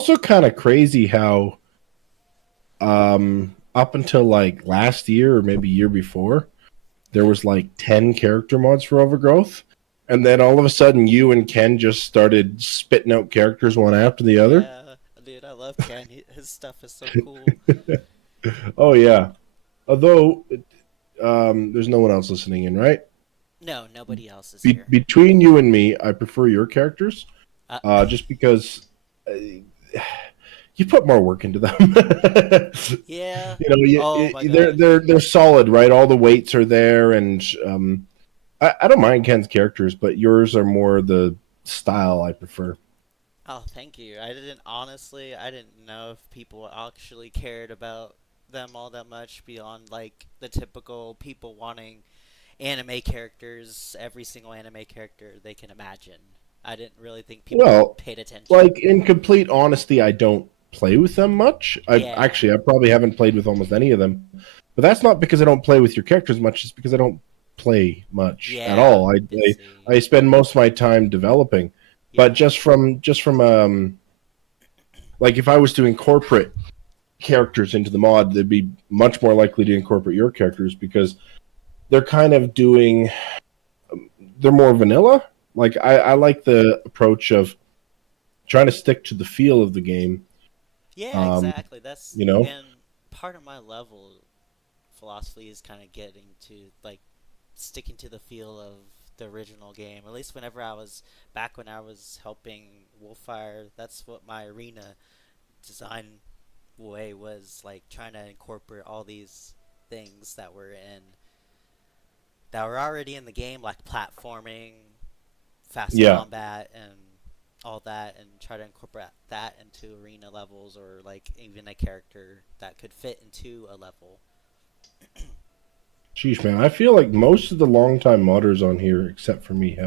also kind of crazy how up until like last year or maybe year before, there Yeah. was like 10 character mods for Overgrowth. And then all of a sudden you and Ken just started spitting out characters one after the other. Yeah, dude, I love Ken. His stuff is so cool. Oh yeah. Although there's no one else listening in, right? No, nobody else is here. Between you and me, I prefer your characters, Uh, just because you put more work into them. yeah. You know, Oh my gosh. they're solid, right? All the weights are there, and I don't mind Ken's characters, but yours are more the style I prefer. Oh, thank you. I didn't know if people actually cared about them all that much beyond like the typical people wanting anime characters, every single anime character they can imagine. I didn't really think people Well, paid attention. like in complete honesty, I don't play with them much. Yeah. I probably haven't played with almost any of them, but that's not because I don't play with your characters much. It's because I don't play much at Yeah, all. busy. I spend most of my time developing, but Yeah. just from like if I was to incorporate characters into the mod, they'd be much more likely to incorporate your characters because they're kind of doing they're more vanilla. Like I like the approach of trying to stick to the feel of the game. Yeah, Um, exactly. That's you know, and part of my level philosophy is kind of getting to like sticking to the feel of the original game. At least whenever I was back when I was helping Wolfire, that's what my arena design way was like trying to incorporate all these things that were already in the game, like platforming, fast yeah. combat, and all that, and try to incorporate that into arena levels or like even a character that could fit into a level. Sheesh, man. I feel like most of the longtime modders on here, except for me,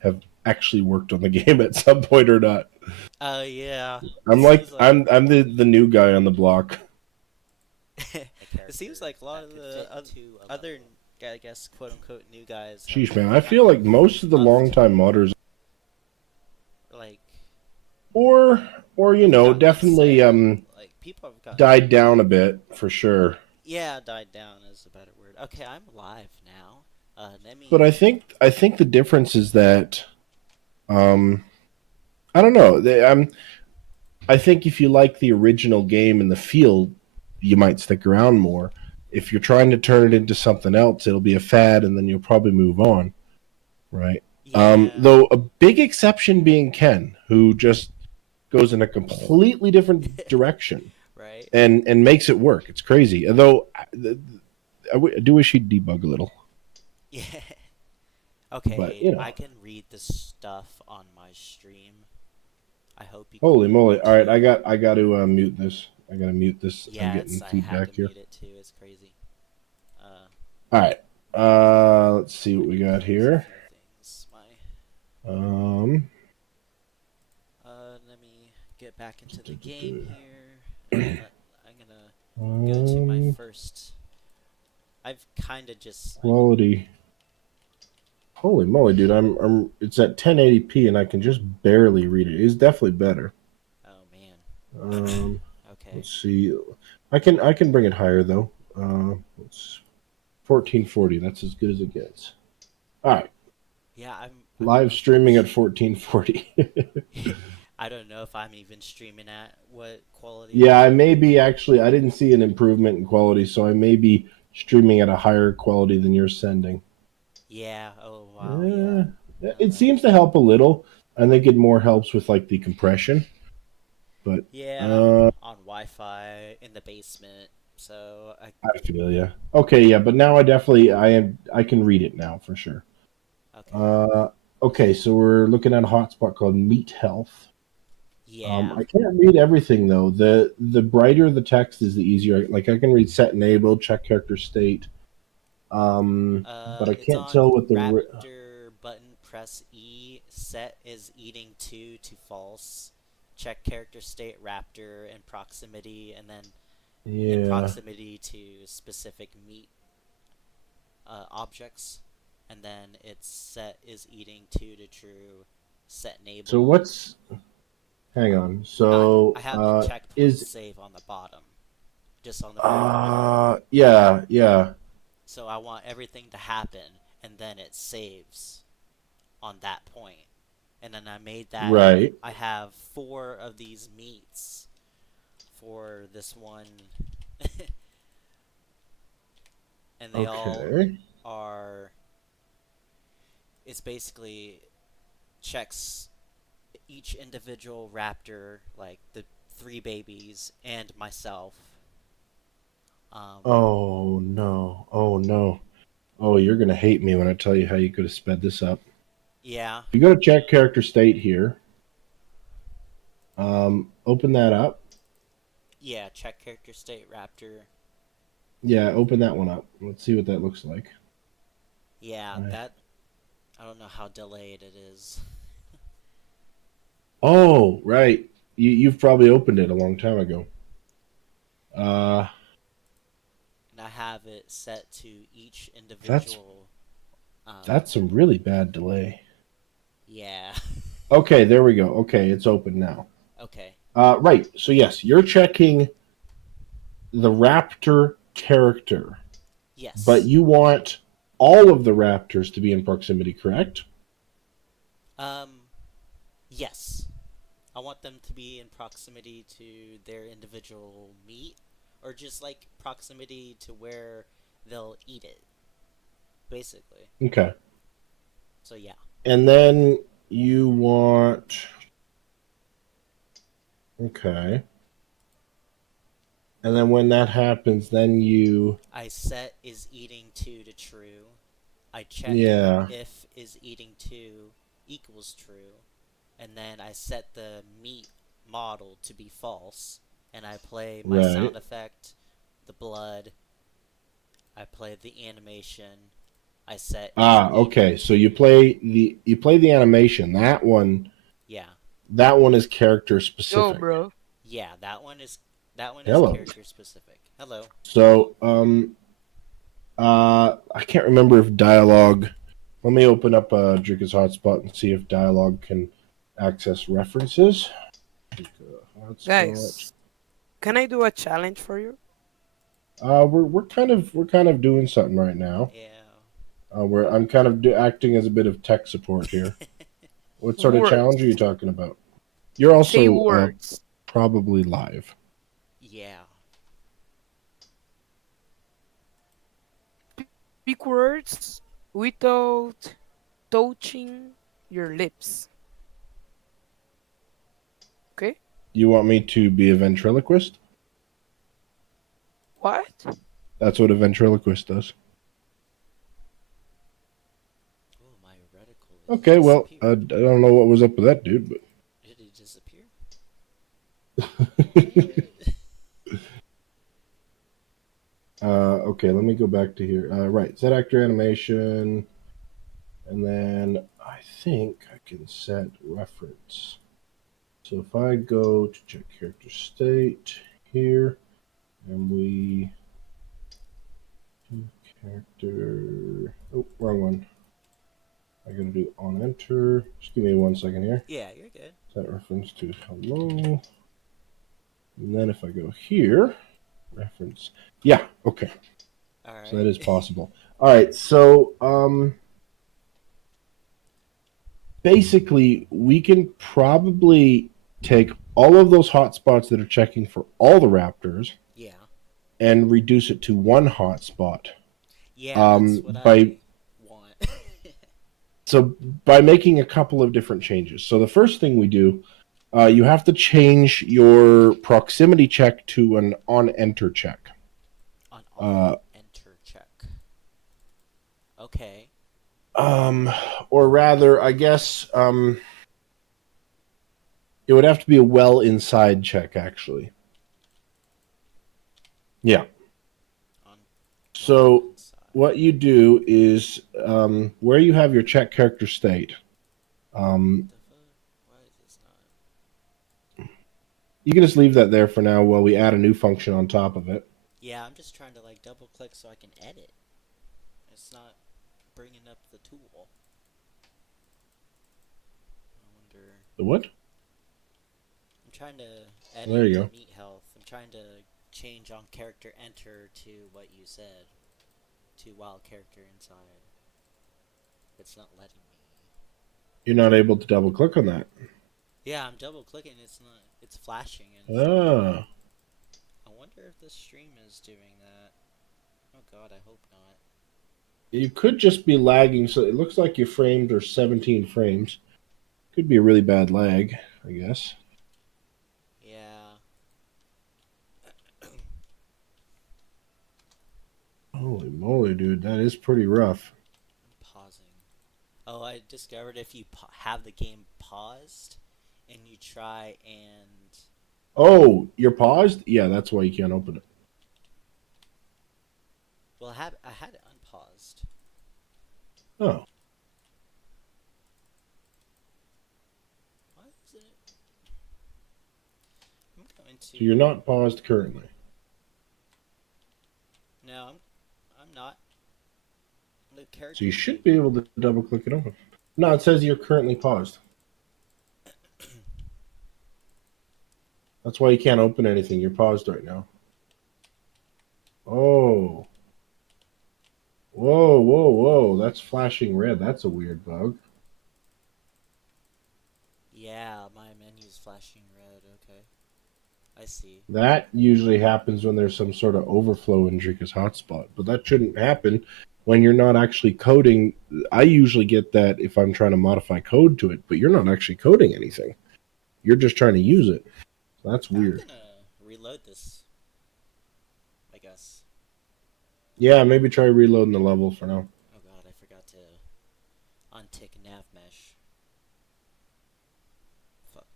have actually worked on the game at some point or not. Yeah, it seems like I'm the new guy on the block. it seems like a lot of the other, I guess, quote unquote, new guys have Sheesh, man. I kind feel like of most of the left, longtime modders, like, or you know, gotten definitely stale. Like, people have gotten, died down a bit for sure. yeah, died down is a better word. Okay, I'm live now. Let But me, I think the difference is that um, I don't know. I think if you like the original game and the feel, you might stick around more. If you're trying to turn it into something else, it'll be a fad, and then you'll probably move on, right? yeah, Though a big exception being Ken, who just goes in a completely different direction right? and makes it work. It's crazy. Although I do wish he'd debug a little, Yeah. but Okay, you know, I can read the stuff on my stream. I hope you can holy read moly! it All right, too. I got to mute this. I got to mute this. I'm Yeah, getting it's I had to feedback here. mute it too. It's crazy. Uh, All right. Let's see what I we need to got fix a here. few things. Um, Let me get back into the game here, and I'm gonna go to my first. I've kind of just. quality. Holy moly, dude! It's at 1080p and I can just barely read it. It's definitely better. Oh man. Um, Okay. let's see. I can bring it higher though. It's 1440. That's as good as it gets. All right, Yeah, I don't live know if I'm. streaming at 1440. I don't know if I'm even streaming at what quality Yeah, I I am. may be actually. I didn't see an improvement in quality, so I may be streaming at a higher quality than you're sending. Yeah. Oh wow. Yeah. Yeah, it Uh, seems to help a little. I think it more helps with like the compression, but yeah. I'm on Wi-Fi in the basement, so I. I feel yeah. Okay, yeah, but now I can read it now for sure. Okay. Uh, okay, so we're looking at a hotspot called Meat Health. Yeah. I can't read everything though. The brighter the text is, the easier. Like I can read set enabled, check character state. But I It's can't on tell what Raptor button. Press E. Set is eating two to false. Check character state Raptor in proximity, and then in yeah. proximity to specific meat objects, and then its set is eating two to true. Set So enabled. Hang on. I So, I have the checkpoint is save on the bottom, just on the very bottom. yeah, yeah, So I want everything to happen, and then it saves on that point. And then I made that. right. I have 4 of these meats for this one, and they all Okay. are. It's basically checks each individual raptor, like the 3 babies and myself. Um, Oh no. Oh no. Oh, you're gonna hate me when I tell you how you could have sped this up. yeah, You go to check character state here. Open that up. yeah. Check character state raptor. Yeah, open that one up. Let's see what that looks like. Yeah, Right. that. I don't know how delayed it is. Oh, right. You've probably opened it a long time ago. Uh, And I have it set to each that's individual. Um, that's some really bad delay. yeah. Okay, there we go. Okay, it's open now. Okay. Right. So yes, you're checking the raptor character, but Yes. you want all of the raptors to be in proximity, correct? Um. Yes. I want them to be in proximity to their individual meat, or just like proximity to where they'll eat it, basically. Okay. So yeah, And then you want okay. And then when that happens, then you I set is eating 2 to true. I check yeah, if is eating 2 equals true, and then I set the meat model to be false, and I play my right. sound effect, the blood, I play the animation, I set is equal Okay. So to. you play the animation. Yeah. That one is character Yo, specific. bro. Yeah, that one is Hello. character specific. Hello. So I can't remember if dialogue. Let me open up Drika's hotspot and see if dialogue can access references. Drika hotspot. Guys, can I do a challenge for you? We're kind of doing something right now. Yeah. Where I'm kind of acting as a bit of tech support here. What sort of challenge are you Words. talking about? You're Say also words. probably live. Yeah. Speak words without touching your lips. Okay? You want me to be a ventriloquist? What? That's what a ventriloquist does. Oh, my reticle has Okay, well, I disappeared. don't know what was up with that dude, Did it disappear? but okay, let me go back to here. Right, set actor animation, and then I think I can set reference. So if I go to check character state here, and we do character. Oh, wrong one. I gotta do on enter. Just give me 1 second here. Yeah, you're good. Set reference to hello. And then if I go here, reference. Yeah, okay. All So that right. is possible. All right, so basically we can probably take all of those hotspots that are checking for all the raptors Yeah. and reduce it to one hotspot. Yeah, that's what By I want. so by making a couple of different changes. So the first thing we do, you have to change your proximity check to an on enter check. On Uh, enter check. Okay. um, or rather, I guess it would have to be a well inside check, actually. Yeah. On well So inside. what you do is where you have your check character state, What the fuck? Why is this not? you can just leave that there for now while we add a new function on top of it. Yeah, I'm just trying to like double click so I can edit. It's not bringing up the tool. I wonder. The what? trying to There edit you the go. meat health. I'm trying to change on character enter to what you said, to wild character inside. It's not letting me. You're not able to double click on that. Yeah, I'm double clicking. It's not. It's flashing and it's not letting Ah. me. I wonder if the stream is doing that. Oh God, I hope not. You could just be lagging, so it looks like your frames are 17 frames. Could be a really bad lag, I guess. Yeah. Holy moly, dude, that is pretty rough. I'm pausing. Oh, I discovered if you have the game paused and you try and Oh, you're paused? Yeah, that's why you can't open it. well, I had it unpaused. Oh, Why is it? I'm going to. so you're not paused currently. No, I'm not. The character. So you should be able to double click it open. No, it says you're currently paused. That's why you can't open anything. You're paused right now. Oh. Whoa, whoa, whoa. That's flashing red. That's a weird bug. Yeah, my menu's flashing red. Okay, I see. That usually happens when there's some sort of overflow in Drika's hotspot, but that shouldn't happen when you're not actually coding. I usually get that if I'm trying to modify code to it, but you're not actually coding anything. You're just trying to use it. That's weird. I'm gonna reload this. I guess. Yeah, maybe try reloading the level for now. Oh God, I forgot to untick nav mesh. Fuck.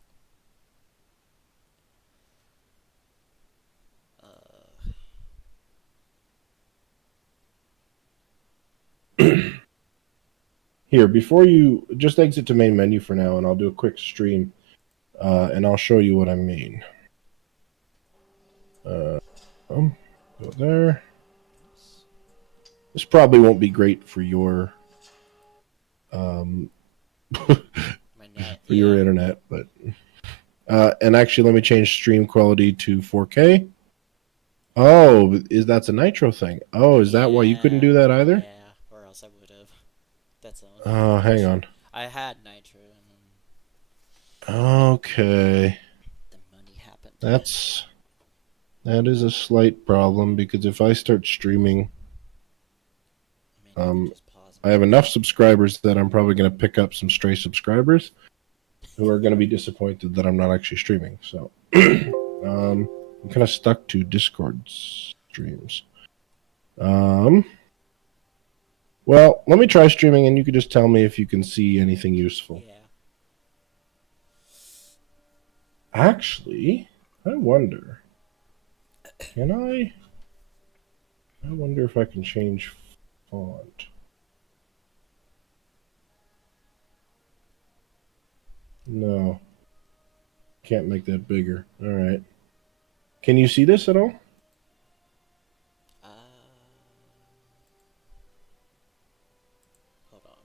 Here, before you just exit to main menu for now, and I'll do a quick stream, and I'll show you what I mean. Go there. This probably won't be great for your My net. for your internet, but and actually, let me change stream quality to 4K. Oh, that's a Nitro thing? Oh, is that why you couldn't do that either? Yeah, or else I would have. That's the only. Oh, hang on. I had nitro and Okay, then the money happened. that is a slight problem because if I start streaming, I mean, I can just pause. I have enough subscribers that I'm probably going to pick up some stray subscribers who are going to be disappointed that I'm not actually streaming. So I'm kind of stuck to Discord streams. Well, let me try streaming, and you can just tell me if you can see anything useful. Yeah. Actually, I wonder. Can I? I wonder if I can change font. No. Can't make that bigger. All right. Can you see this at all? Hold on.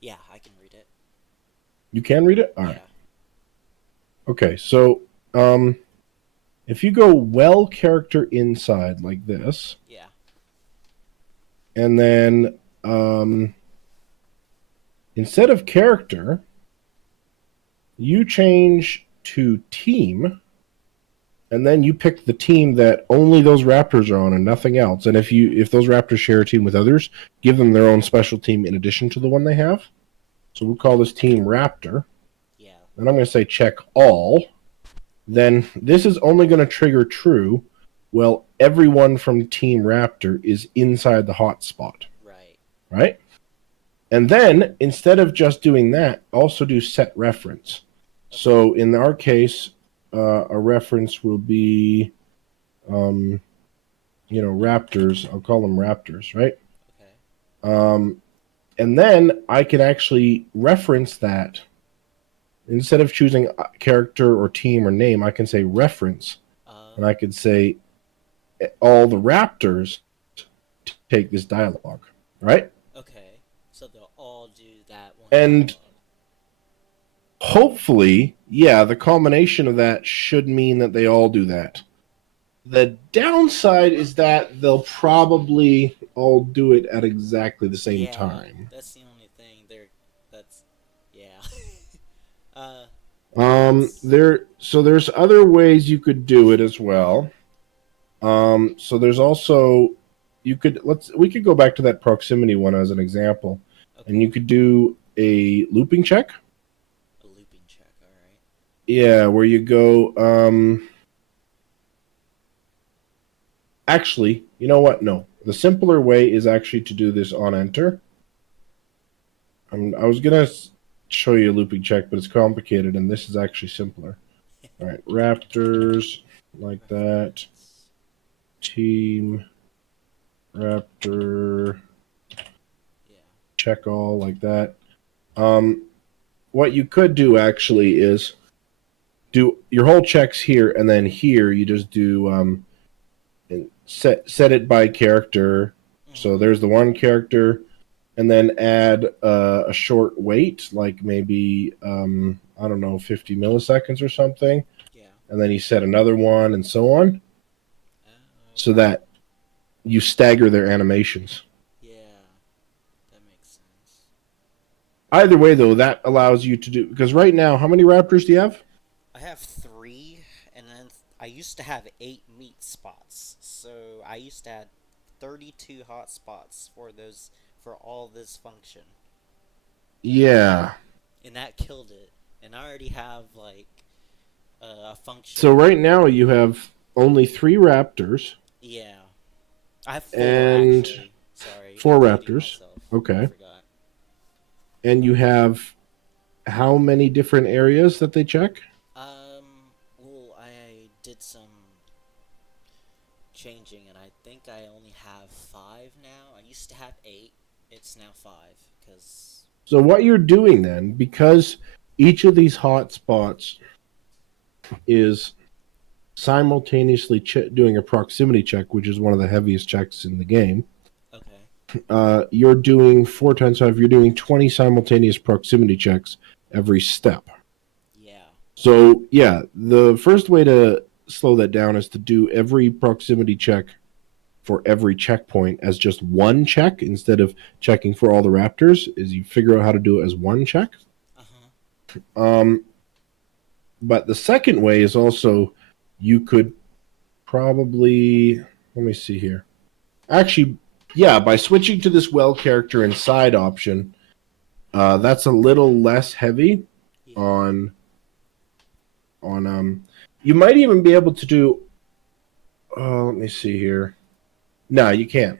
Yeah, I can read it. You can read it? All right. Yeah. Okay, so if you go well character inside like this, Yeah. and then instead of character, you change to team, and then you pick the team that only those raptors are on and nothing else. And if those raptors share a team with others, give them their own special team in addition to the one they have. So we'll call this team Raptor. Yeah. And I'm going to say check all. Then this is only going to trigger true. Well, everyone from Team Raptor is inside the hotspot. Right. Right? And then, instead of just doing that, also do set reference. So in our case, a reference will be, Raptors. I'll call them Raptors, right? Okay. And then I can actually reference that. Instead of choosing character or team or name, I can say reference. And I could say all the Raptors take this dialogue, right? Okay. So they'll all do that And hopefully, yeah, the combination of that should mean that they all do that. The downside is that they'll probably all do it at exactly the same Yeah, time. that's the only thing. That's yeah. That's There's other ways you could do it as well. So there's also we could go back to that proximity one as an example, and you okay. could do a looping check. A looping check. All right. Yeah, where you go. Actually, you know what? No, the simpler way is actually to do this on enter. I was gonna show you a looping check, but it's complicated, and this is actually simpler. All right, Raptors like that. Reference. Team Raptor Yeah. check all like that. What you could do actually is do your whole checks here, and then here you just do and set it by character. So Mhm. there's the one character, and then add a short wait, like maybe I don't know, 50 milliseconds or something, Yeah. and then you set another one, and so on, so Okay. that you stagger their animations. Yeah, that makes sense. Either way, though, that allows you to do, because right now, how many raptors do you have? I have three, and then I used to have 8 meat spots. So I used to have 32 hot spots for those for all this function, Yeah. and that killed it. And I already have like a So function. right now you have only three raptors Yeah, I have four and actually. Sorry, four including raptors. myself. I Okay. forgot. And you have how many different areas that they check? Well, I did some changing, and I think I only have 5 now. I used to have 8. It's now 5 because So what you're doing then, because each of these hot spots is simultaneously doing a proximity check, which is one of the heaviest checks in the game. okay. You're doing 4 times 5. You're doing 20 simultaneous proximity checks every step. Yeah. So yeah, the first way to slow that down is to do every proximity check for every checkpoint as just one check instead of checking for all the raptors. Is you figure out how to do it as one check. Uh huh. Um, but the second way is also you could probably let me see here. Actually, yeah, by switching to this well character inside option, that's a little less heavy Yeah. on You might even be able to do. Let me see here. No, you can't.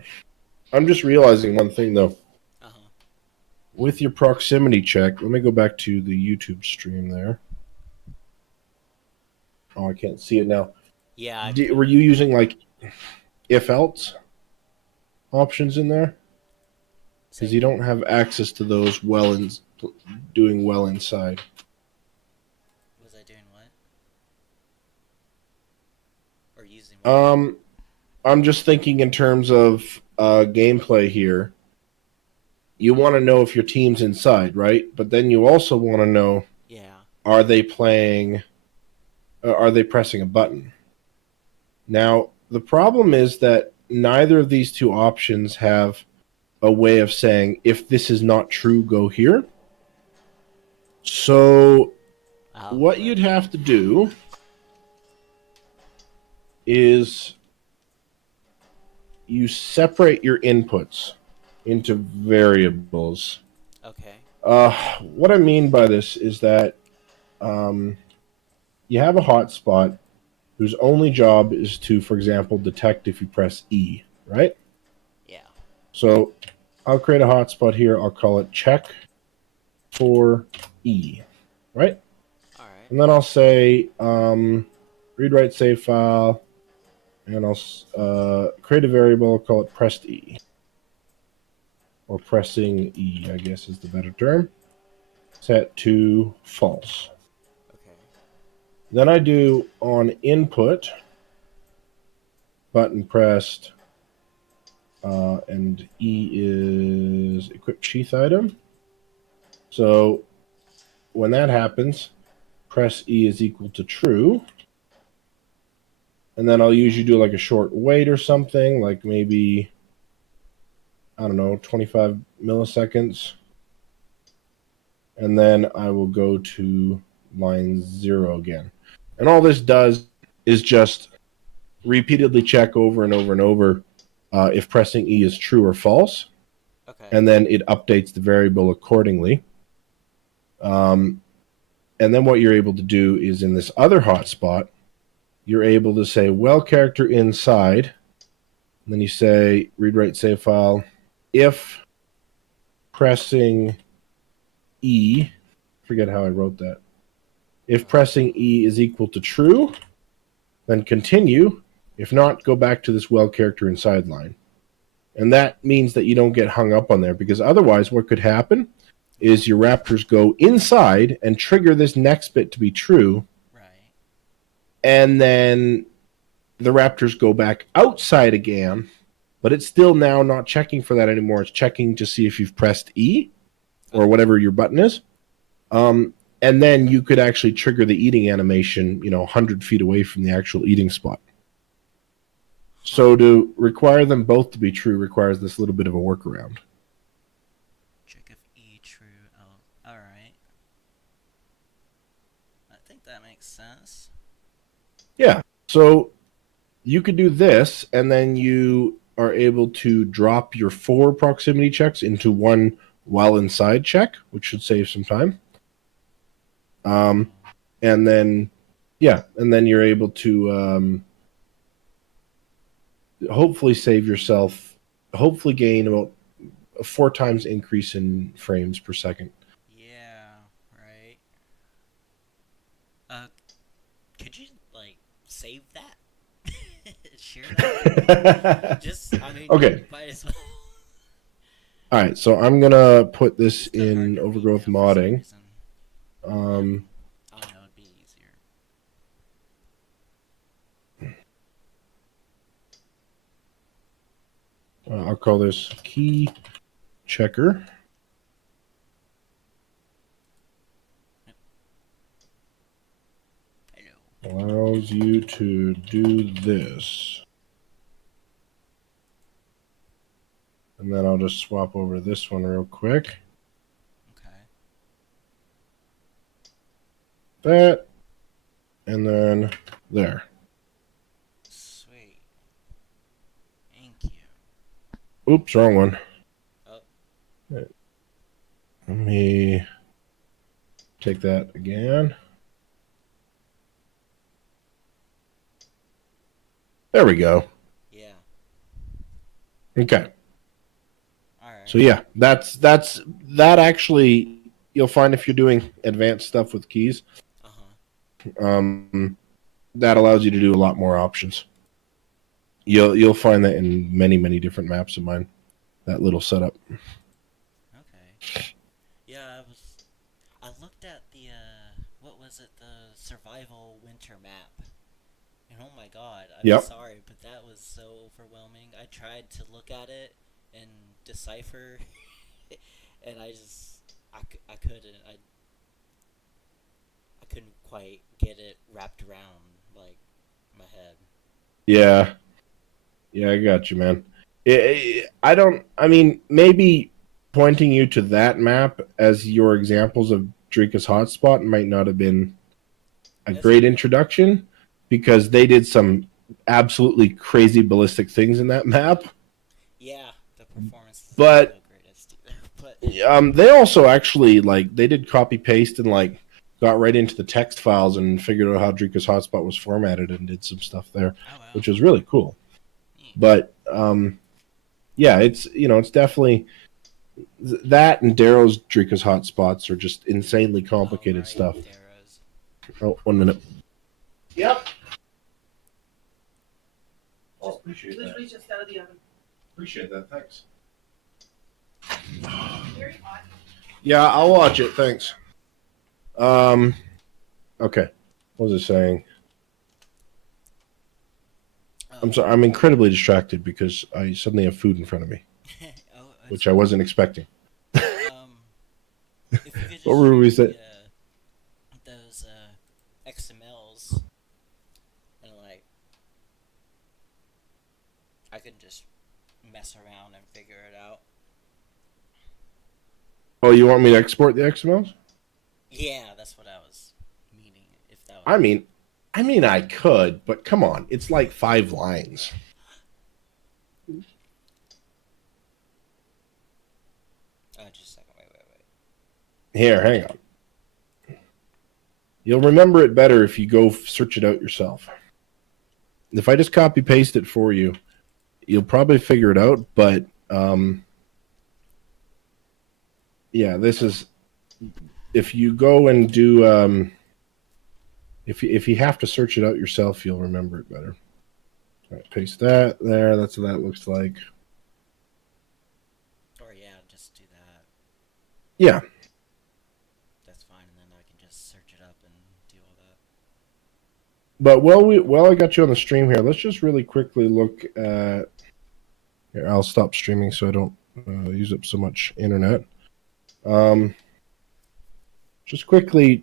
I'm just realizing one thing though. Uh huh. With your proximity check, let me go back to the YouTube stream there. Oh, I can't see it now. Yeah, I put Were it you in there. using like if else options in there? Say Because you don't again. have access to those doing well inside. Was I doing what? Or using what? Um, I'm just thinking in terms of gameplay here. You want to know if your team's inside, right? But then you also want to know, Yeah. are they playing? Are they pressing a button? Now, the problem is that neither of these two options have a way of saying, if this is not true, go here. So, Oh, what you'd right. have to do is you separate your inputs into variables. Okay. What I mean by this is that um, you have a hotspot whose only job is to, for example, detect if you press E, right? Yeah. So I'll create a hotspot here. I'll call it check for E, right? All right. And then I'll say read write save file, and I'll create a variable. Call it pressed E, or pressing E, I guess is the better term. Set to false. Okay. Then I do on input button pressed, and E is equip sheath item. So when that happens, press E is equal to true. And then I'll usually do like a short wait or something, like maybe, I don't know, 25 milliseconds. And then I will go to line 0 again. And all this does is just repeatedly check over and over and over if pressing E is true or false. Okay. And then it updates the variable accordingly. And then what you're able to do is in this other hotspot, you're able to say, well, character inside. And then you say, read, write, save file. If pressing E, forget how I wrote that. If pressing E is equal to true, then continue. If not, go back to this well character inside line. And that means that you don't get hung up on there, because otherwise what could happen is your raptors go inside and trigger this next bit to be true. Right. And then the raptors go back outside again, but it's still now not checking for that anymore. It's checking to see if you've pressed E or whatever your button is. And then you could actually trigger the eating animation, 100 feet away from the actual eating spot. So to require them both to be true requires this little bit of a workaround. Check if E true. Oh, alright. I think that makes sense. Yeah. So you could do this, and then you are able to drop your 4 proximity checks into one while inside check, which should save some time. And then you're able to hopefully save yourself, hopefully gain about a 4 times increase in frames per second. Yeah, right. Could you, save that? Share that? Okay. Might as well. All right, so I'm gonna put this It's kinda hard in to read Overgrowth now for some modding. reason. Oh, no, it'd be easier. I'll call this key checker. Hello. Allows you to do this. And then I'll just swap over this one real quick. Okay. That. And then there. Sweet. Thank you. Oops, wrong one. Oh. Let me take that again. There we go. Yeah. Okay. Alright. So yeah, that actually you'll find if you're doing advanced stuff with keys. That allows you to do a lot more options. You'll find that in many different maps of mine. That little setup. Okay. Yeah, I looked at the what was it, the survival winter map. And oh my god, I'm sorry, but that was so overwhelming. I tried to look at it and decipher and I couldn't. I couldn't quite get it wrapped around my head. Yeah, I got you, man. I mean, maybe pointing you to that map as your examples of Drika's hotspot might not have been a great introduction, because they did some absolutely crazy ballistic things in that map. Yeah, the performance is but not the greatest either. But they also actually they did copy paste and got right into the text files and figured out how Drika's hotspot was formatted and did some stuff there, which was really cool. But yeah, it's definitely that, and Darrow's Drika's hotspots are just insanely complicated stuff. Darrow's. Oh, 1 minute. Yep. Oh, appreciate that. Please just out of the oven. Appreciate that. Thanks. Yeah, I'll watch it. Thanks. Okay. What was I saying? I'm sorry. I'm incredibly distracted because I suddenly have food in front of me, which I wasn't expecting. If were we stream saying? those XMLs, and like I could just mess around and figure it out. Oh, you want me to export the XMLs? Yeah, that's what I was meaning. If that I was mean, I could, but come on, it's like 5 lines. just a second, wait. Here, hang on. You'll remember it better if you go search it out yourself. If I just copy paste it for you, you'll probably figure it out. But yeah, this is if you go and do if you have to search it out yourself, you'll remember it better. All right, paste that there. That's what that looks like. Or yeah, just do that. Yeah. That's fine, and then I can just search it up and do all that. But while I got you on the stream here, let's just really quickly look at. Here, I'll stop streaming so I don't use up so much internet. Just quickly,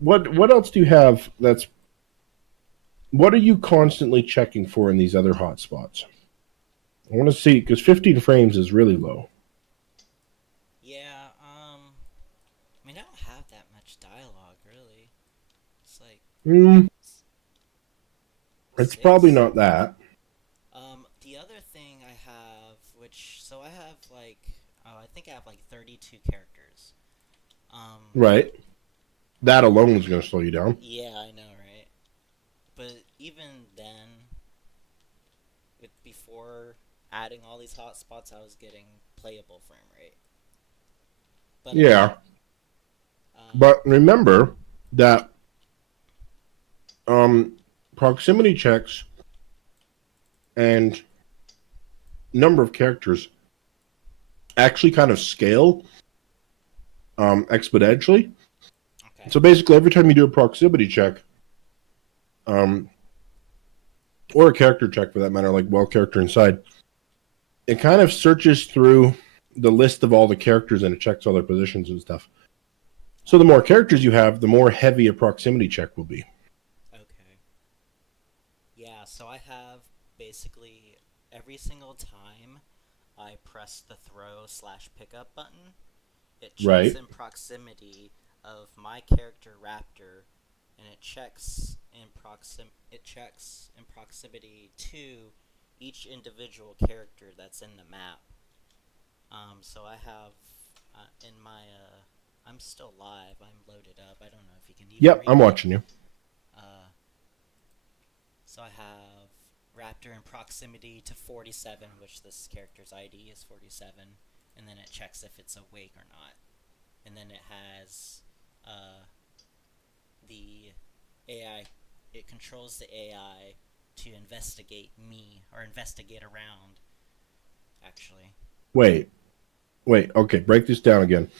what else do you have? What are you constantly checking for in these other hotspots? I want to see because 15 frames is really low. Yeah, I mean, I don't have that much dialogue, really. It's like... It's 6? probably not that. The other thing I have, so I have, like, I think I have, like, 32 characters. Right. That alone is going to slow you down. Yeah, I know, right? But even then, before adding all these hotspots, I was getting playable frame rate. But, yeah. But remember that proximity checks and number of characters actually kind of scale exponentially. Okay. So basically, every time you do a proximity check, or a character check for that matter, like character inside, it kind of searches through the list of all the characters and it checks all their positions and stuff. So the more characters you have, the more heavy a proximity check will be. Okay. Yeah, so I have basically every single time I press the throw/pickup button, it checks Right. in proximity of my character Raptor, and it checks in proximity to each individual character that's in the map. So I have in my I'm still live. I'm loaded up. I don't know if you can even Yep, read I'm it. watching you. So I have Raptor in proximity to 47, which this character's ID is 47, and then it checks if it's awake or not. And then it has the AI. It controls the AI to investigate me, or investigate around, actually. Wait. Okay, break this down again.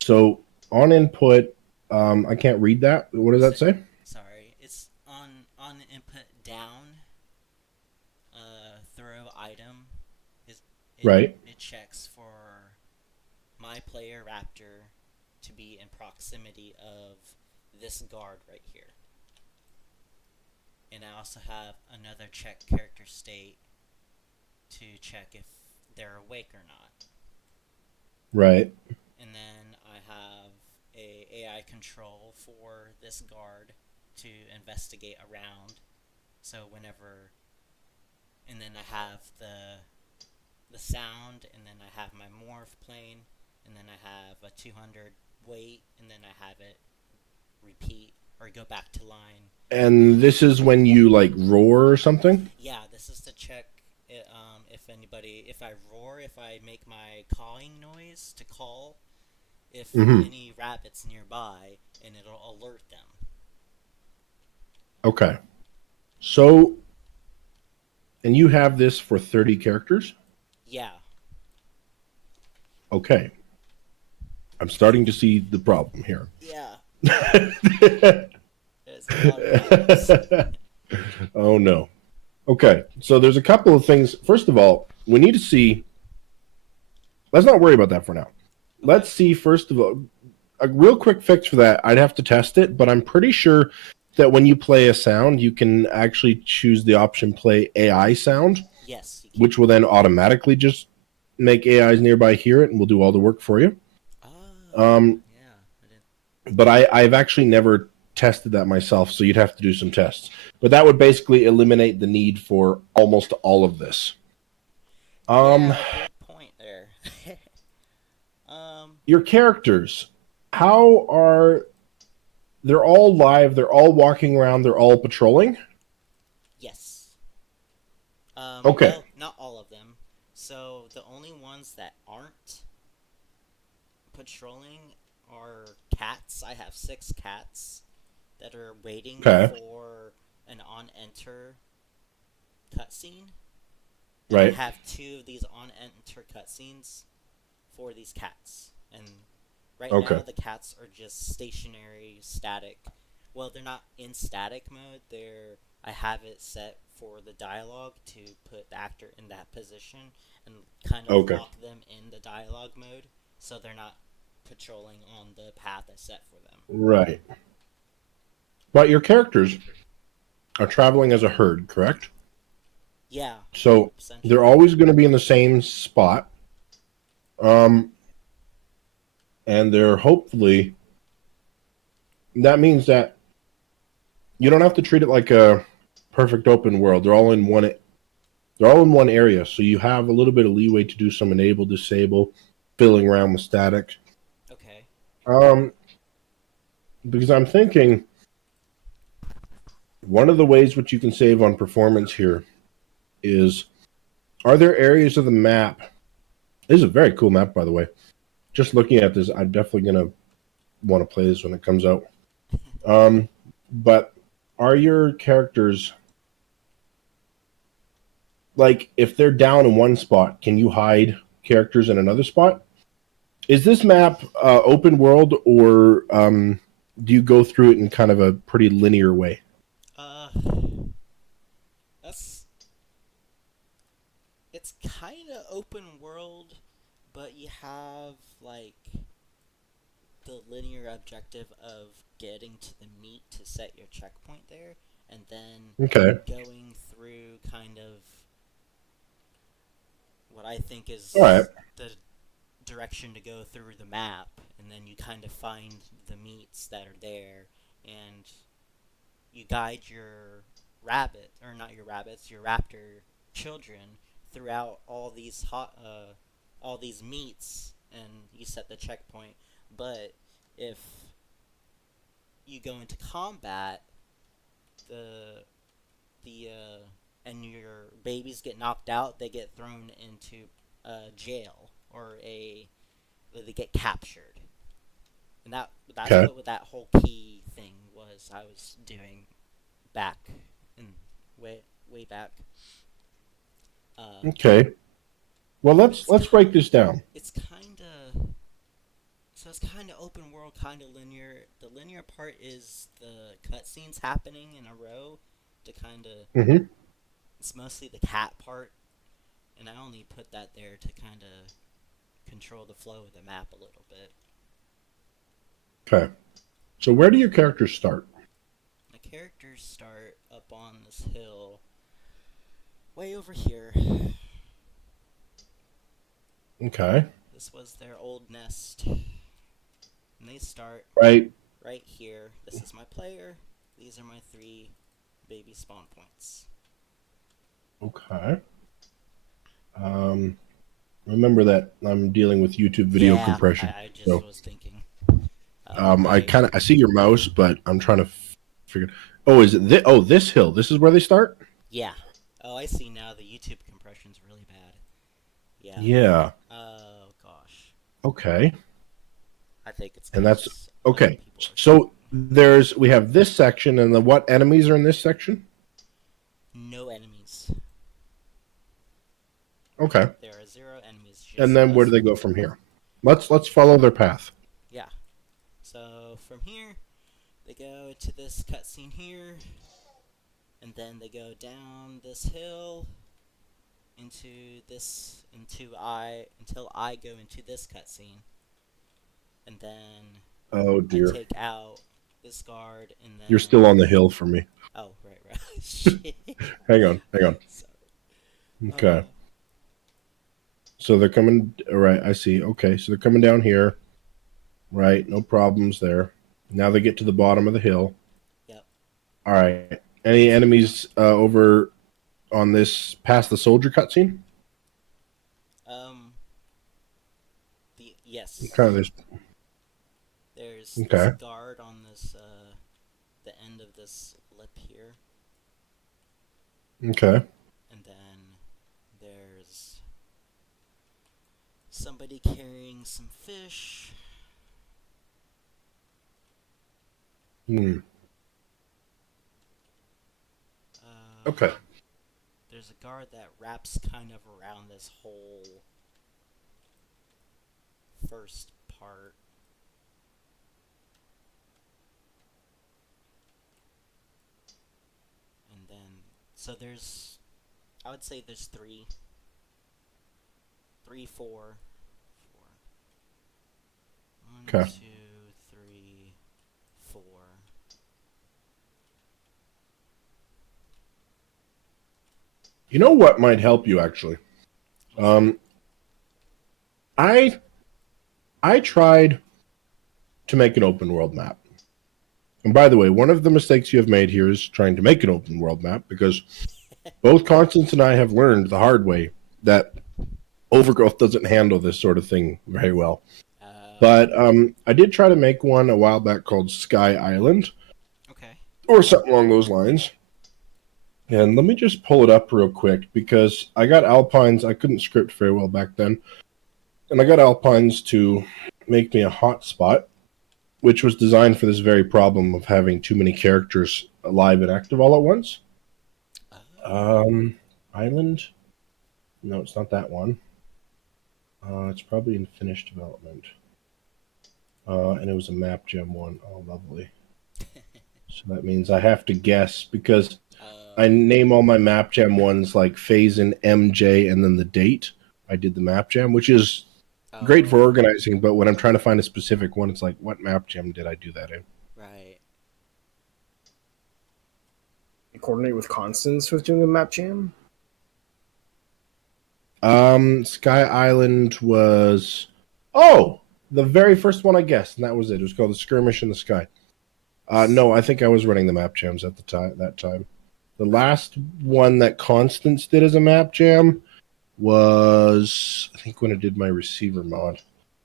So on input, I can't read that. What does that say? Sorry, it's on input down. Throw item Right. It checks for my player Raptor to be in proximity of this guard right here. And I also have another check character state to check if they're awake or not. Right. And then I have a AI control for this guard to investigate around. So whenever, and then I have the sound, and then I have my morph plane, and then I have a 200 wait, and then I have it repeat or go back to line. And this is when you like roar or something? Yeah, this is to check if I roar, if I make my calling noise to call, if any rabbits nearby, and it'll alert them. Okay. So, and you have this for 30 characters? Yeah. Okay. I'm starting to see the problem here. Yeah. There's a lot of rabbits. Oh, no. Okay. So there's a couple of things. First of all, we need to see. Let's not worry about that for now. Let's see, first of all, a real quick fix for that. I'd have to test it, but I'm pretty sure that when you play a sound, you can actually choose the option play AI sound, Yes, you can. which will then automatically just make AIs nearby hear it and will do all the work for you. Oh, yeah. I didn't. But I've actually never tested that myself, so you'd have to do some tests. But that would basically eliminate the need for almost all of this. Yeah, good point there. um, Your characters, how are they're all live, they're all walking around, they're all patrolling? yes. Okay. Well, not all of them. So the only ones that aren't patrolling are cats. I have 6 cats that are waiting Okay. for an on-enter cutscene. And I Right. have 2 of these on-enter cutscenes for these cats. And right Okay. now the cats are just stationary, static. Well, they're not in static mode. I have it set for the dialogue to put the actor in that position and kind of Okay. lock them in the dialogue mode so they're not patrolling on the path I set for them. Right. But your characters are traveling as a herd, correct? Yeah, So essentially. they're always going to be in the same spot. And they're hopefully that means that you don't have to treat it like a perfect open world. They're all in one area, so you have a little bit of leeway to do some enable, disable, filling around with static. Okay. Um, because I'm thinking one of the ways which you can save on performance here is, are there areas of the map? This is a very cool map, by the way. Just looking at this, I'm definitely gonna want to play this when it comes out. But are your characters, like, if they're down in one spot, can you hide characters in another spot? Is this map open world, or do you go through it in kind of a pretty linear way? Uh, that's it's kind of open world, but you have like the linear objective of getting to the meat to set your checkpoint there, and then Okay. going through kind of what I think All right. is the direction to go through the map, and then you kind of find the meats that are there, and you guide your rabbit, or not your rabbits, your raptor children throughout all these meats, and you set the checkpoint. But if you go into combat, and your babies get knocked out, they get thrown into jail, or they get captured, and that's Okay. what that whole key thing was I was doing back in way back. Okay. Well, let's break this down. It's kind of so it's kind of open world, kind of linear. The linear part is the cutscenes happening in a row to kind of. Mm-hmm. It's mostly the cat part, and I only put that there to kind of control the flow of the map a little bit. Okay. So where do your characters start? My characters start up on this hill, way over here. Okay. This was their old nest, and they start Right. right here. This is my player. These are my 3 baby spawn points. Okay. Remember that I'm dealing with YouTube video Yeah, compression. I just So, was thinking. I see your mouse, but I'm trying to figure. Oh, is it this hill? This is where they start? Yeah. Oh, I see now. The YouTube compression's really bad. Yeah. Yeah. Oh gosh. Okay. I think it's. And that's 'cause okay. other people are So we have this section, and then what enemies are in this section? no enemies. Okay. There are 0 enemies. Just And then where do us. they go from here? Let's follow their path. Yeah. So from here, they go to this cutscene here, and then they go down this hill until I go into this cutscene, and then Oh I dear. take out this guard, and You're then still on the hill for me. oh right. Shit. Hang on, hang on. Sorry. Okay. So they're coming. All right, I see. Okay, so they're coming down here. Right, no problems there. Now they get to the bottom of the hill. Yep. All right. Any enemies over on this past the soldier cutscene? Um. Kind of Yes. this. There's this Okay. guard on this the end of this lip here, Okay. and then there's somebody carrying some fish. Hmm. Uh, Okay. there's a guard that wraps kind of around this whole first part. And then, so there's, I would say there's four. One, Okay. 2, 3, 4. You know what might help you actually? Um, I tried to make an open world map. And by the way, one of the mistakes you have made here is trying to make an open world map because both Constance and I have learned the hard way that Overgrowth doesn't handle this sort of thing very well. But I did try to make one a while back called Sky Island Okay. or something along those lines. And let me just pull it up real quick because I got Alpines. I couldn't script very well back then. And I got Alpines to make me a hotspot, which was designed for this very problem of having too many characters alive and active all at once. Island? No, it's not that one. It's probably in finished development. And it was a map gem one. Oh, lovely. So that means I have to guess because I name all my map jam ones like phase and MJ and then the date I did the map jam, which is great for organizing, but when I'm trying to find a specific one, it's like, what map jam did I do that in? Right. You coordinate with Constance with doing a map jam? Sky Island was the very first one I guessed, and that was it. It was called the Skirmish in the Sky. No, I think I was running the map jams at the time. That time, the last one that Constance did as a map jam was, I think, when I did my receiver mod,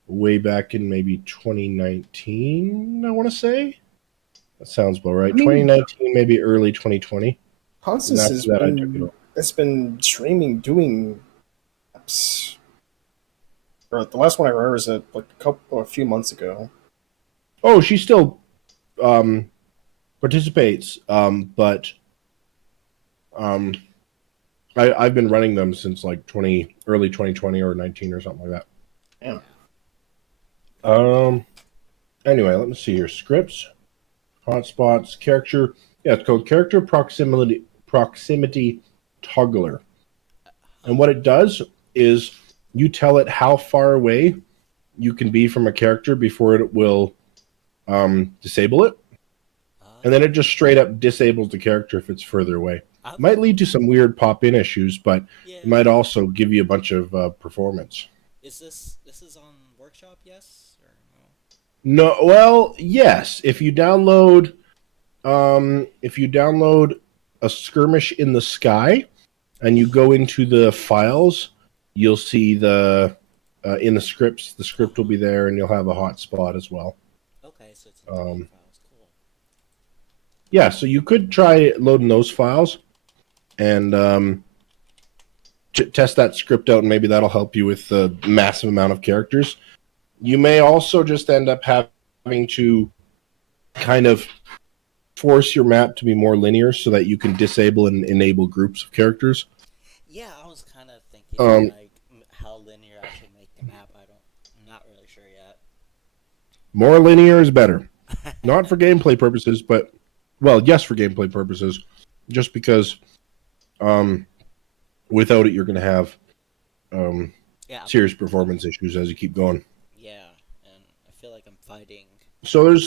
way back in maybe 2019. I want to say that sounds about right. 2019, maybe early 2020. Constance And has been streaming doing apps. Or the last one I remember is a few months ago. Oh, she still participates, but I've been running them since like early 2020 or 19 or something like that. Yeah. Anyway, let me see here. Scripts, hotspots, character. Yeah, it's called character proximity toggler. And what it does is you tell it how far away you can be from a character before it will disable it. And then it just straight up disables the character if it's further away. It might lead to some weird pop-in issues, but it might also give you a bunch of performance. Is this is on Workshop? Yes or no? No. Well, yes. If you download a Skirmish in the Sky, and you go into the files, you'll see the in the scripts. The script will be there, and you'll have a hotspot as well. Okay, so it's in the files. Cool. Yeah, so you could try loading those files and test that script out, and maybe that'll help you with the massive amount of characters. You may also just end up having to kind of force your map to be more linear so that you can disable and enable groups of characters. Yeah, I was kind of thinking like how linear I should make the map. I'm not really sure yet. More linear is better. Not for gameplay purposes, but well, yes, for gameplay purposes. Just because without it, you're going to have serious performance issues as you keep going. Yeah, and I feel like I'm fighting So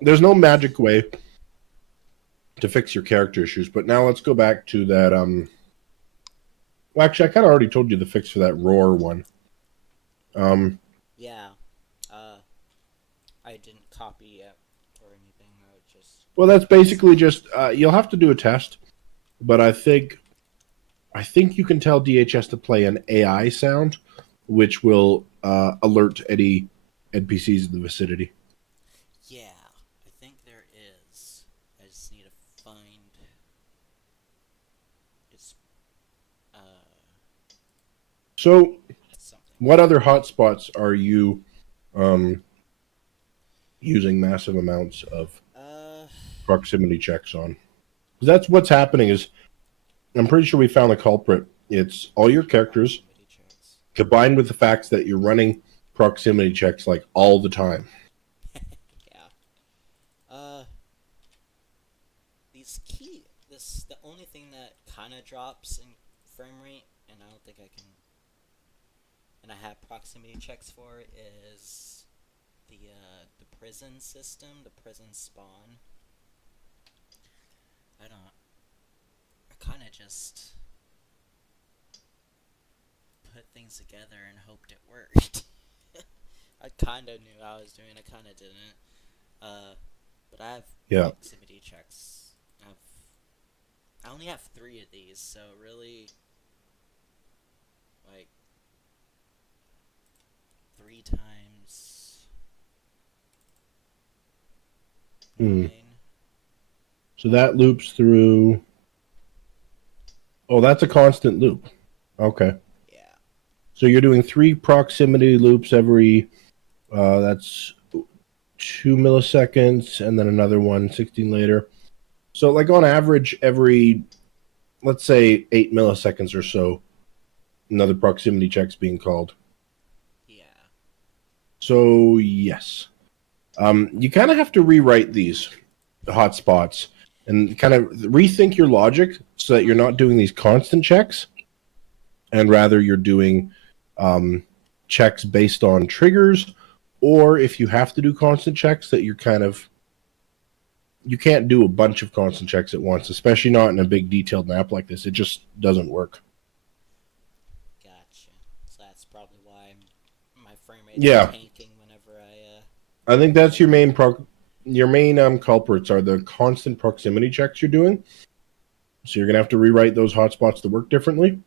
there's no magic way to fix your character issues. But now let's go back to that. Well, actually, I kind of already told you the fix for that roar one. Yeah. I didn't copy it or anything. I would just. Well, that's basically just you'll have to do a test, but I think you can tell DHS to play an AI sound, which will alert any NPCs in the vicinity. Yeah, I think there is. I just need to find. It's. So, Something. what other hotspots are you using massive amounts of proximity checks on? 'Cause that's what's happening. Is I'm pretty sure we found the culprit. It's all your characters Proximity checks. combined with the facts that you're running proximity checks like all the time. Yeah. The only thing that kind of drops in frame rate, and I don't think I can, and I have proximity checks for, is the prison system, the prison spawn. I kind of just put things together and hoped it worked. I kind of knew I was doing, I kind of didn't. But I have proximity checks. I only have 3 of these, so really, like, 3 times 9. So that loops through. Oh, that's a constant loop. Okay. Yeah. So you're doing 3 proximity loops every. That's 2 milliseconds, and then another one 16 later. So, like on average, every, let's say, 8 milliseconds or so, another proximity check's being called. Yeah. So, yes. You kind of have to rewrite these hotspots and kind of rethink your logic so that you're not doing these constant checks, and rather you're doing checks based on triggers, or if you have to do constant checks, that you're kind of, you can't do a bunch of constant checks at once, especially not in a big detailed map like this. It just doesn't work. Gotcha. So that's probably why my frame rate is tanking whenever I think that's your main culprits are the constant proximity checks you're doing. So you're gonna have to rewrite those hotspots to work differently,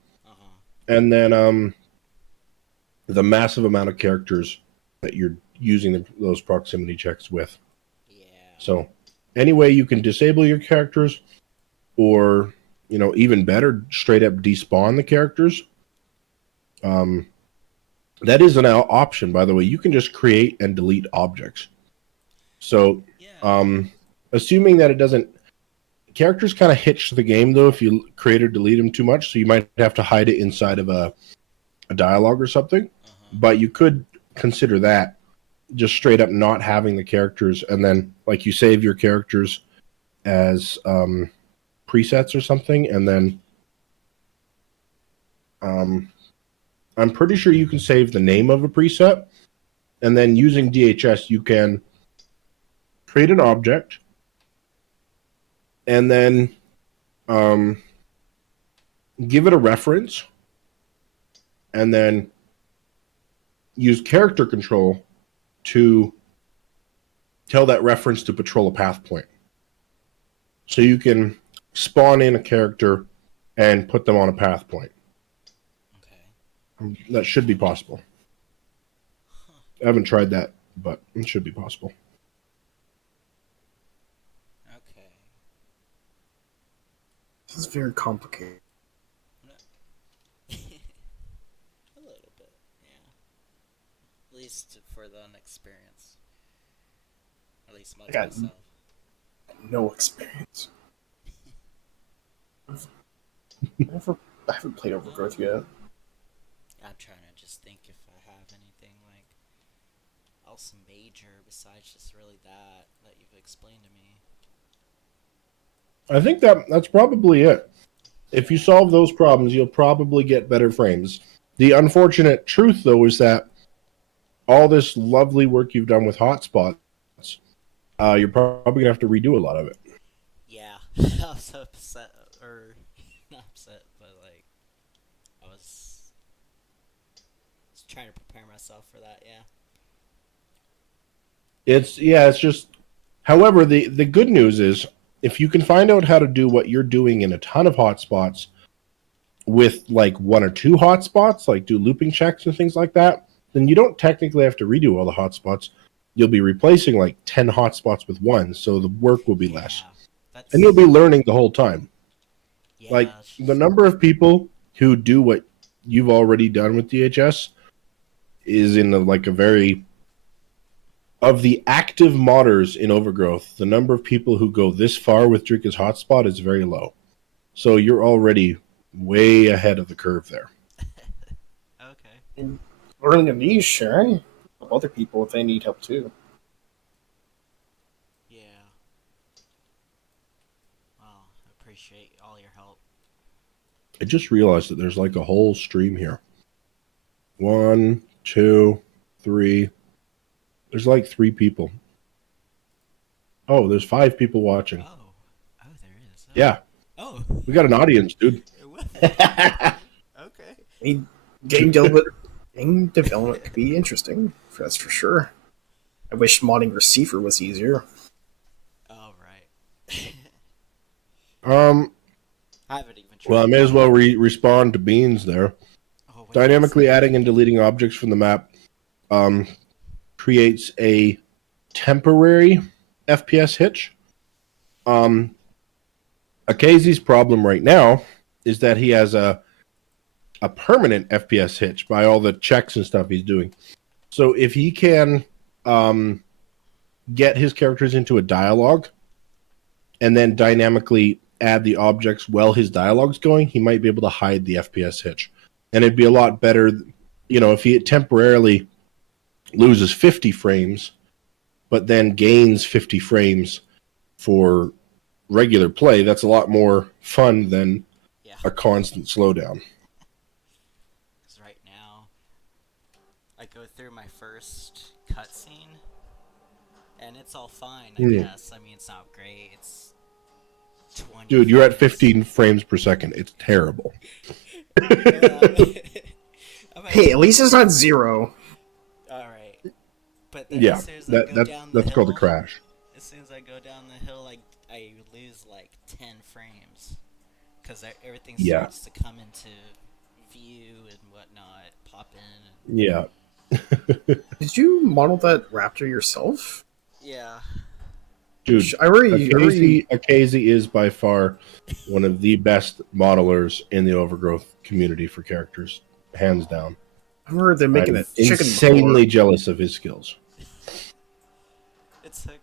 and then the massive amount of characters that you're using those proximity checks with. Yeah. So any way you can disable your characters, or even better, straight up despawn the characters. That is an option, by the way. You can just create and delete objects. So, assuming that it doesn't, characters kind of hitch the game though if you create or delete them too much. So you might have to hide it inside of a dialogue or something. But you could consider that, just straight up not having the characters, and then like you save your characters as presets or something, and then I'm pretty sure you can save the name of a preset, and then using DHS you can create an object, and then give it a reference, and then use character control to tell that reference to patrol a path point. So you can spawn in a character and put them on a path point. Okay. That should be possible. I haven't tried that, but it should be possible. Okay. This is very complicated. A little bit, yeah. At least for the inexperience. At least much myself. No experience. I haven't played Overgrowth yet. I'm trying to just think if I have anything like else major besides just really that you've explained to me. I think that's probably it. If you solve those problems, you'll probably get better frames. The unfortunate truth, though, is that all this lovely work you've done with hotspots you're probably gonna have to redo a lot of it. Yeah, I was upset, or not upset, but like I was trying to prepare myself for that. Yeah. It's just. However, the good news is if you can find out how to do what you're doing in a ton of hotspots with like one or two hotspots, like do looping checks and things like that, then you don't technically have to redo all the hotspots. You'll be replacing like 10 hotspots with one, so the work will be less. That's And you'll be learning the whole time. Like yeah. the number of people who do what you've already done with DHS is in like a very of the active modders in Overgrowth, the number of people who go this far with Drika's hotspot is very low. So you're already way ahead of the curve there. Okay. And learning a niche, sharing with other people if they need help too. Yeah. Well, I appreciate all your help. I just realized that there's like a whole stream here. 1, 2, 3. There's like 3 people. Oh, there's 5 people watching. Oh, there is. Yeah, Oh. we got an audience, dude. Okay. I mean, game development could be interesting. That's for sure. I wish modding receiver was easier. All right. Um, I haven't even tried. well, I may as well respond to Beans there. Oh, wait, Dynamically adding and deleting objects from the map creates a temporary FPS hitch. Akazi's problem right now is that he has a permanent FPS hitch by all the checks and stuff he's doing. So if he can get his characters into a dialogue and then dynamically add the objects while his dialogue's going, he might be able to hide the FPS hitch. And it'd be a lot better, if he temporarily loses 50 frames, but then gains 50 frames for regular play. That's a lot more fun than a constant slowdown. Because right now, I go through my first cutscene, and it's all fine, I guess. I mean, it's not great. It's 20 Dude, you're at frames. 15 frames per second. It's terrible. Hey, at least it's not 0. Alright. But then Yeah, as soon as I go down the that's called a hill- crash. As soon as I go down the hill, I lose like 10 frames. Because everything Yeah. starts to come into view and whatnot, pop in. Yeah. Did you model that raptor yourself? Yeah. Dude, I already Akazi is by far one of the best modelers in the Overgrowth community for characters, hands down. I heard they're making I'm a chicken insanely jealous of his skills. It took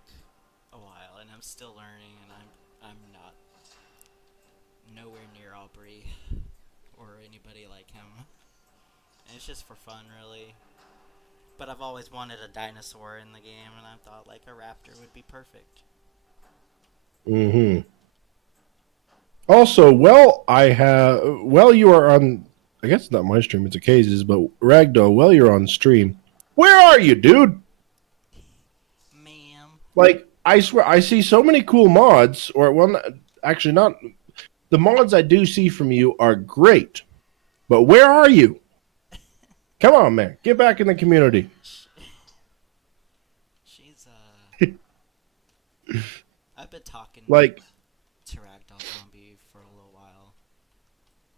a while, and I'm still learning, and I'm not nowhere near Aubrey or anybody like him. And it's just for fun, really. But I've always wanted a dinosaur in the game, and I thought like a raptor would be perfect. Mm-hmm. Also, you are on, I guess it's not my stream, it's Akazi's, but Ragdoll, while you're on stream, where are you, dude? Ma'am. Like, I swear, I see so many cool mods, actually not, the mods I do see from you are great, but where are you? Come on, man, get back in the community. She's I've been talking Like, to Ragdoll Zombie for a little while.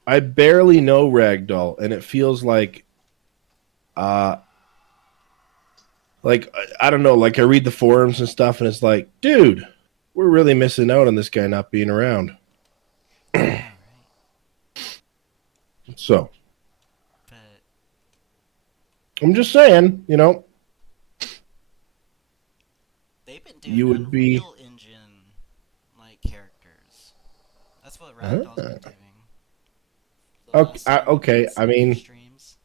I barely know Ragdoll, and it feels like, I don't know, like I read the forums and stuff, and it's like, dude, we're really missing out on this guy not being around. Alright. So, But I'm just saying, they've been doing You would be- Unreal Engine like characters. That's what Ragdoll's been doing. The Okay, last time we okay, did I some mean- streams.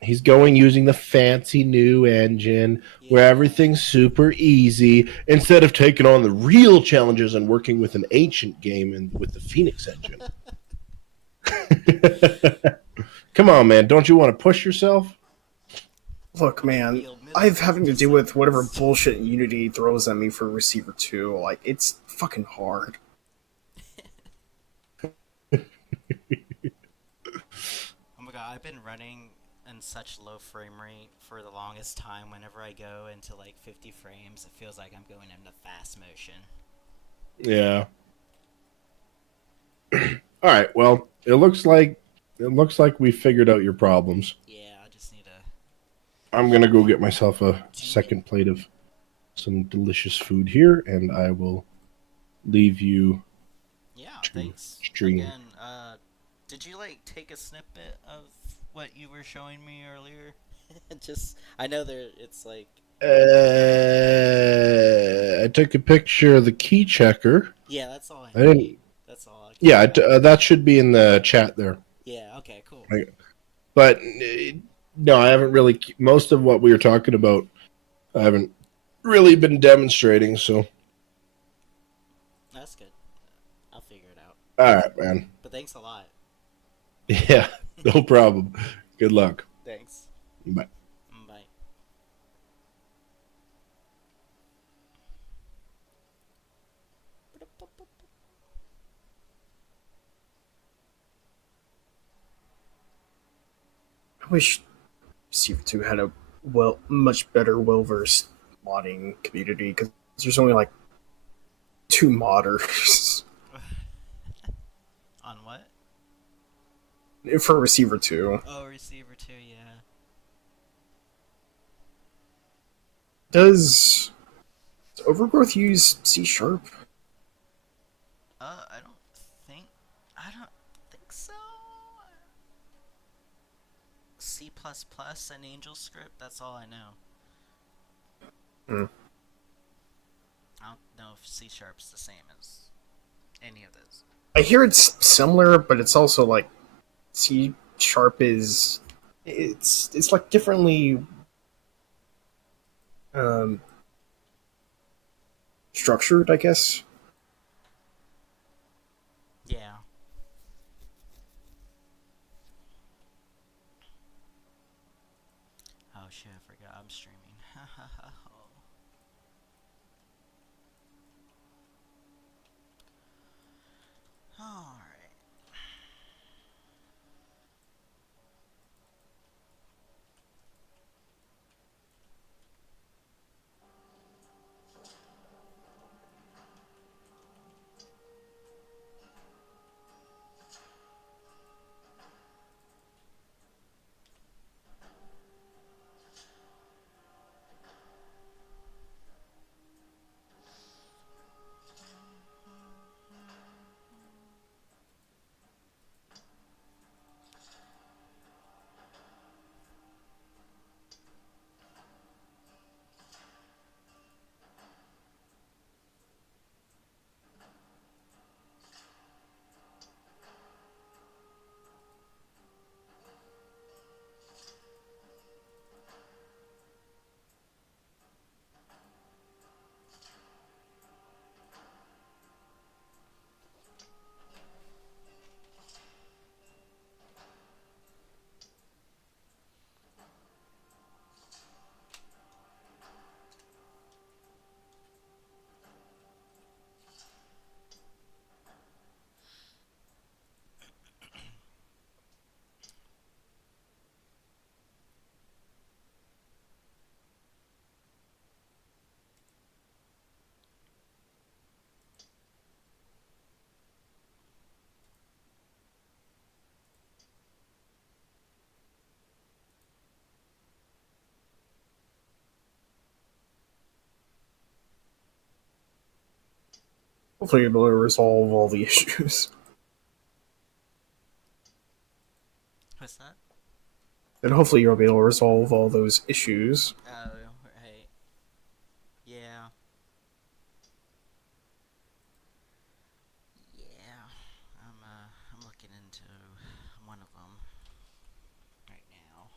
he's going using the fancy new engine where Yeah. everything's super easy instead of taking on the real challenges and working with an ancient game and with the Phoenix engine. Come on, man. Don't you want to push yourself? Look, man, Real middle I've having to deal with whatever disciplines. bullshit Unity throws at me for Receiver 2. Like, it's fucking hard. Oh my god, I've been running in such low frame rate for the longest time. Whenever I go into like 50 frames, it feels like I'm going into fast motion. Yeah. All right. Well, it looks like we figured out your problems. Yeah, I just need to. I'm gonna go get myself a Do you second plate of some delicious food here, and I will leave you Yeah, to thanks stream. again. Did you like take a snippet of what you were showing me earlier? Just, I know there. It's like, I took a picture of the key checker. yeah, that's all I I didn't. need. That's all I care Yeah, about. that should be in the chat there. Yeah. Okay. Cool. But no, I haven't really. Most of what we were talking about, I haven't really been demonstrating. So, That's good. I'll figure it out. all right, man. But thanks a lot. Yeah, no problem. Good luck. Thanks. Bye. Bye. I wish Receiver 2 had a much better, well-versed modding community, because there's only like 2 modders On what? for Receiver 2. Oh, receiver 2, yeah. Does Overgrowth use C#? I don't think. I don't think so. C++ and Angel script, that's all I know. Hmm. I don't know if C Sharp's the same as any of those. I hear it's similar, but it's also like C# is it's like differently um, structured, I guess. Yeah. Oh shit, I forgot I'm streaming. Alright. Hopefully, you'll be able to resolve all the issues, What's that? and hopefully, you'll be able to resolve all those issues. Oh, right. Yeah. Yeah. I'm looking into one of them right now.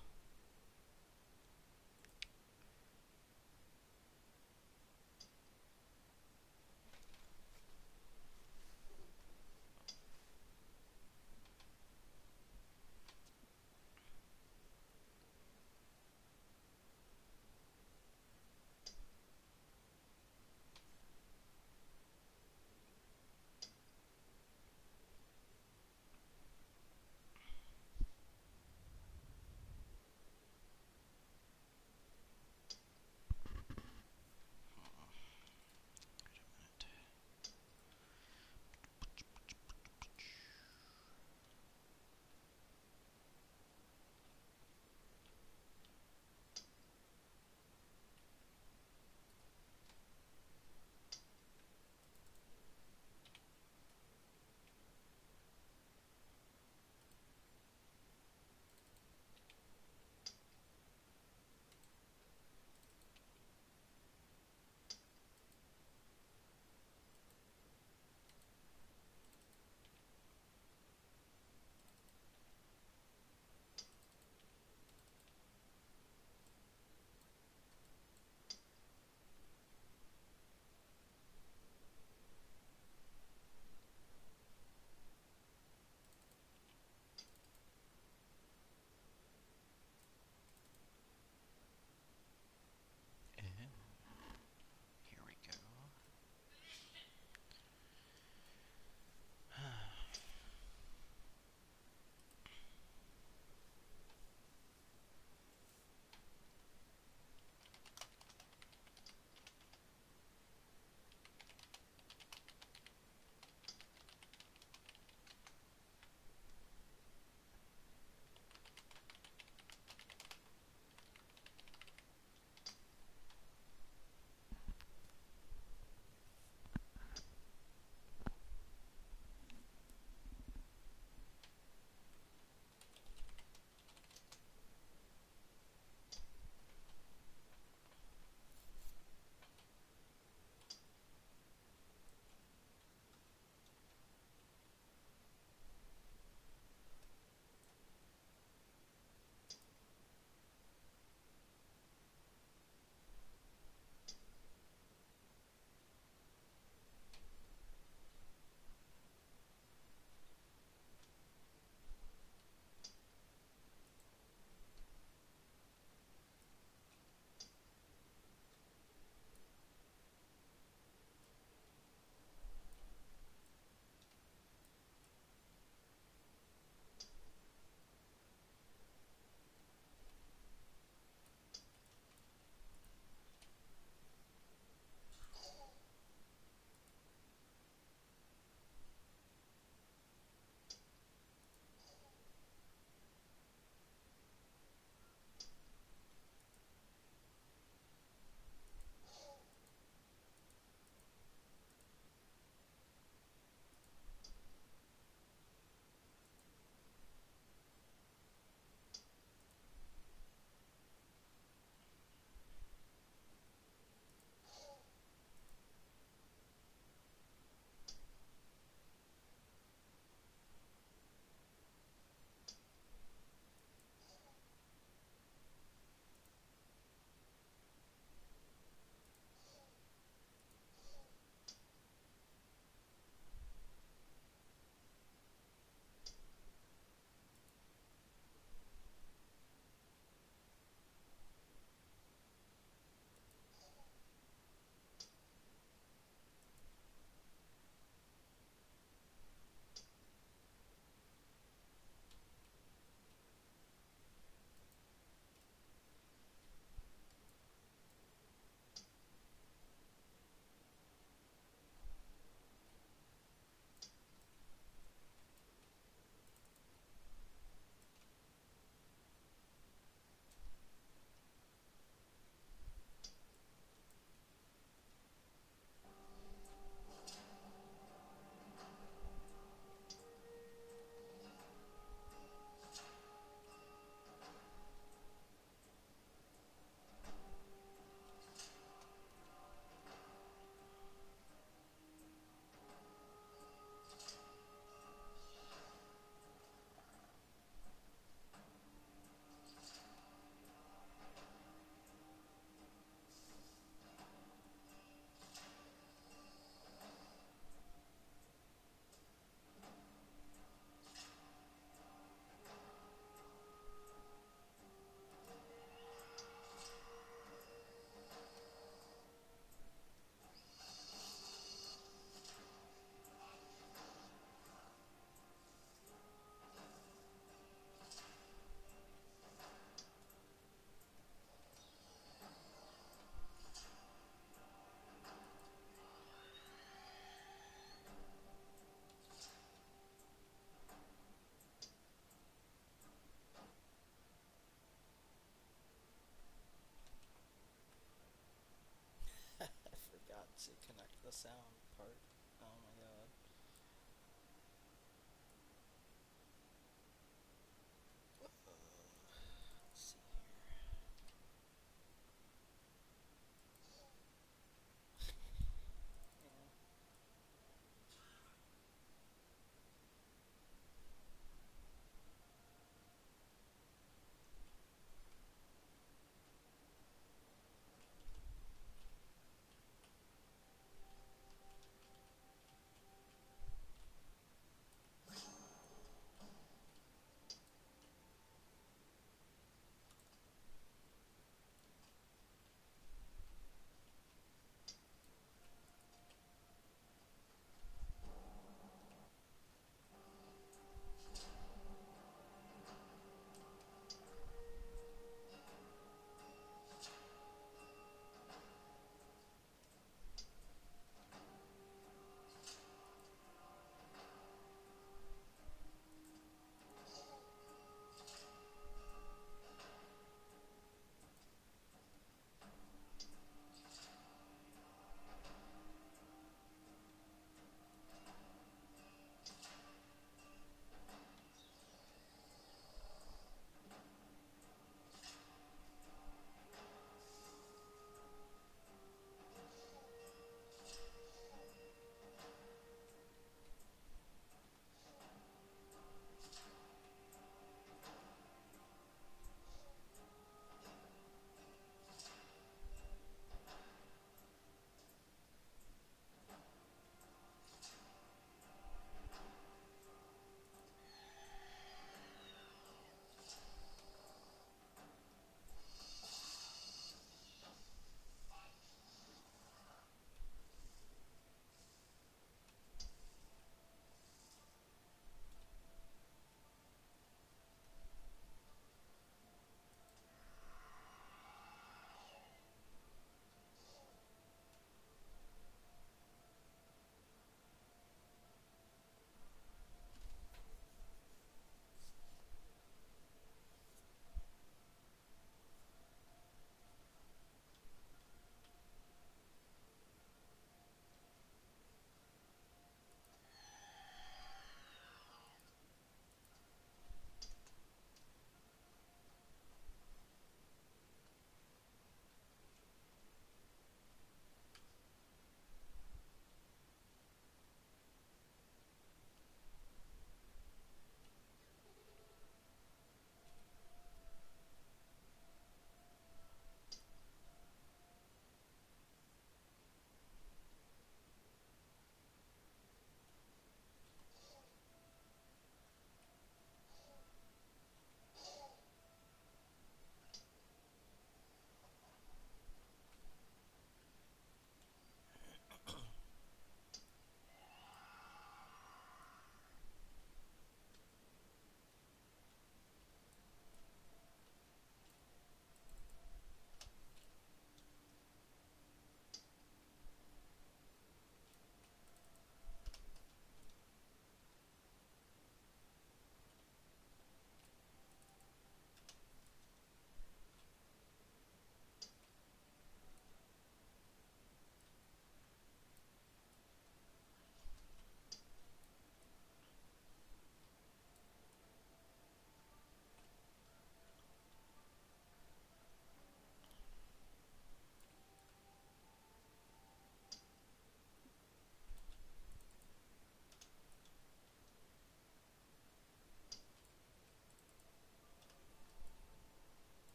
the sound.